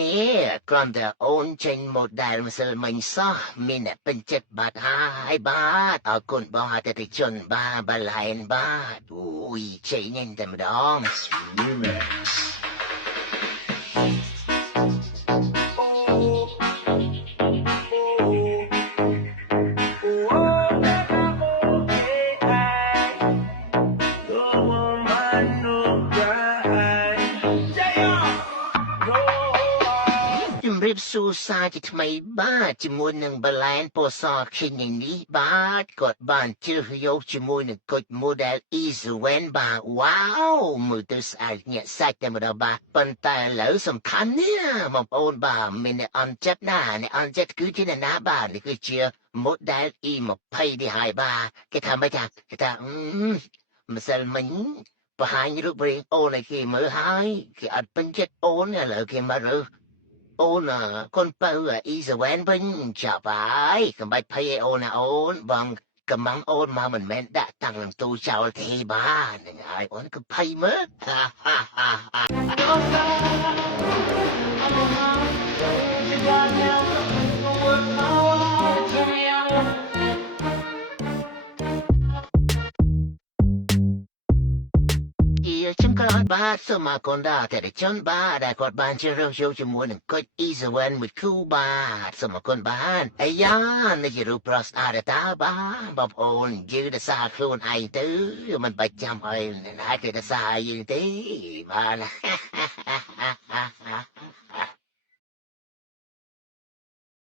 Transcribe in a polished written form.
นี่กรอนแต่โอนเชนโมเดลมันเสมัยซ้อมีเนี่ยเป็น7 บาท5 บาทเอาคนบ้าแต่ที่จนบ้าบาลายบ้าอุ้ยเชนยันแต่มาดอง ជំរាបសួរសាជាថ្មីបាទជាមួយនឹងបលែនពណ៌សខេញនេះបាទគាត់បានជ្រើសយកជាមួយនឹងគុជ model Easywen បាទវ៉ាវមើលទៅស្អាតញាក់សាច់តែម្ដងបាទប៉ុន្តែឥឡូវសំខាន់នេះបងប្អូនបាទមានអ្នកអន់ចិត្តណាអ្នកអន់ចិត្តគឺជាអ្នកណាបាទនេះគឺជា model E20 នេះហើយបាទគេថាមិនគេថាម្សិលមិញបង្ហាញរូបរាងអូនឲ្យគេមើលហើយគេអត់ពេញចិត្តអូនឥឡូវគេមករើស អូនកូនបើអ៊ីសាវ៉ែនវិញចាប់ហើយកុំបាច់ភ័យឯអូនណាអូនបងកំងអូនមកមិនមែនដាក់តាំងនឹងទូចោលទេបាទហ្នឹងហើយអូនគឺភ័យមើលហាហាហាហាខ្ញុំក៏អត់បាទសូមអរគុណដែរតែជនបាទដែលគាត់បានជ្រើសរើសយកជាមួយនឹងគុជ Easywen មួយគូបាទសូមអរគុណបាទអាយ៉ានេះជារូបប្រស្អាតតាបាទបងប្អូនយើងទៅសារខ្លួនឯងទៅមិនបាច់ចាំឲ្យណាគេទៅសារយើងទេបាទ